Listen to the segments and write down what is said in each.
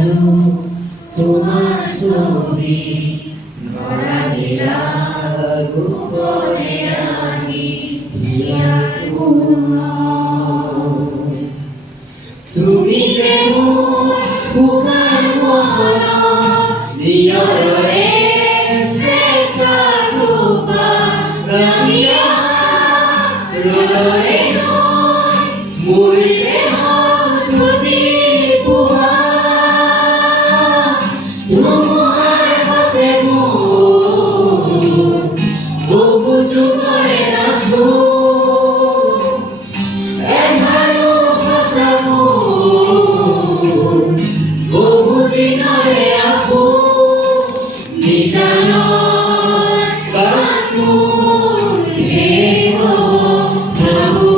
ভালো তোমার ছবি ধরা দিলা গোপনে আমি হিয়ার তুমি যে মোর ফুকার মন দিয়রে শেষা ধূপা রামিয়া রোদরে নয় মুইলে নদী পুয়া তোমার হাতে মোর তবু যুগরে নাচবো এঘারো ভাষা মোর বহুদিনরে আপু নিজানর গান মোর হে গো ভাবু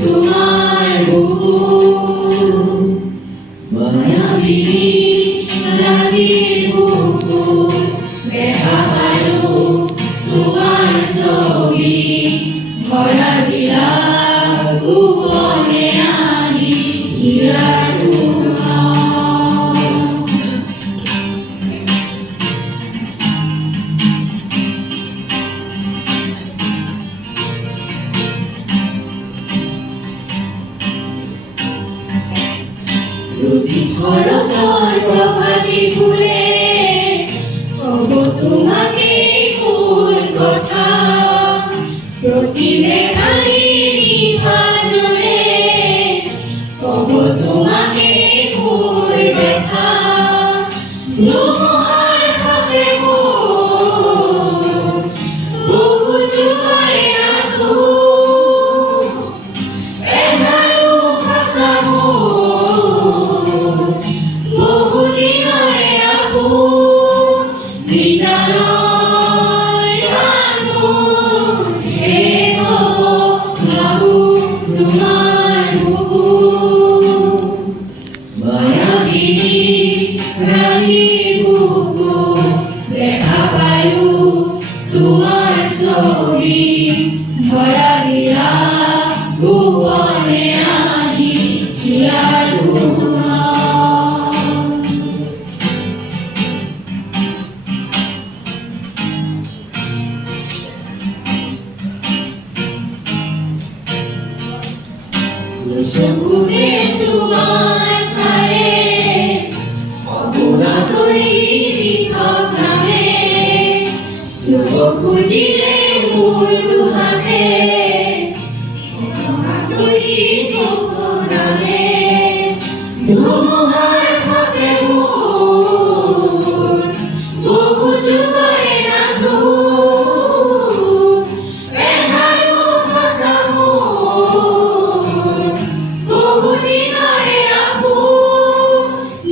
তোমার বহু মায়াবিনী রাধীর বুকু দেখা পালো তোমার ছবি ধরা দিলা গোপনে আমি হিয়ার প্রতিফলতার প্রভাতী ফুলে কব তোমাকে মোর কথা প্রতি মেঘালি নিভা জলে কব তোমাকে মোর ব্যথা তোমার হাতে মোর বহু যুগরে আসো এগারো ভাষা মোর বহুদিনরে আপু নিজানর গান মোর হে গো ভাবু তোমার বহু মায়াবিনী রাধীর বুকু দেখা পায়ু তোমার ছবি ধরা দিলা গোপনে আমি হিয়ার সগুনে তোমার সারে অগুণা করি লিখক নামে শুভ খুঁজিলে মোর দুহাতে অগুণা করি নামে ধুমুহার হাতে মোর বহু যুগরে নাচো এগারো ভাষা মোর বহুদিনরে আপু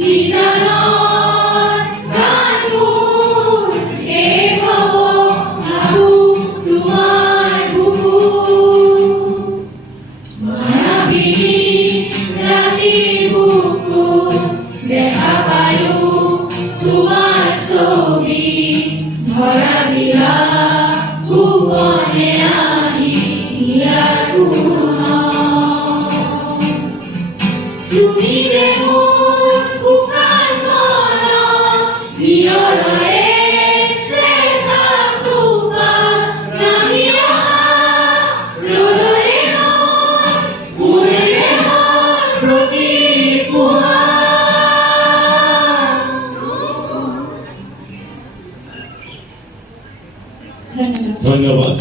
নিজানর গান মোর হে গো ভাবু তোমার বহু মায়াবিনী রাধীর বুকু দেখা পায়ু তোমার ছবি ধরা দিলা গোপনে আমি হিয়ার তুমি যে মোর ফুকার মন দিয়রে শেষা ধূপা রামিয়া রোদরে নয় মুইলে প্রতি পুয়া ধন্যবাদ।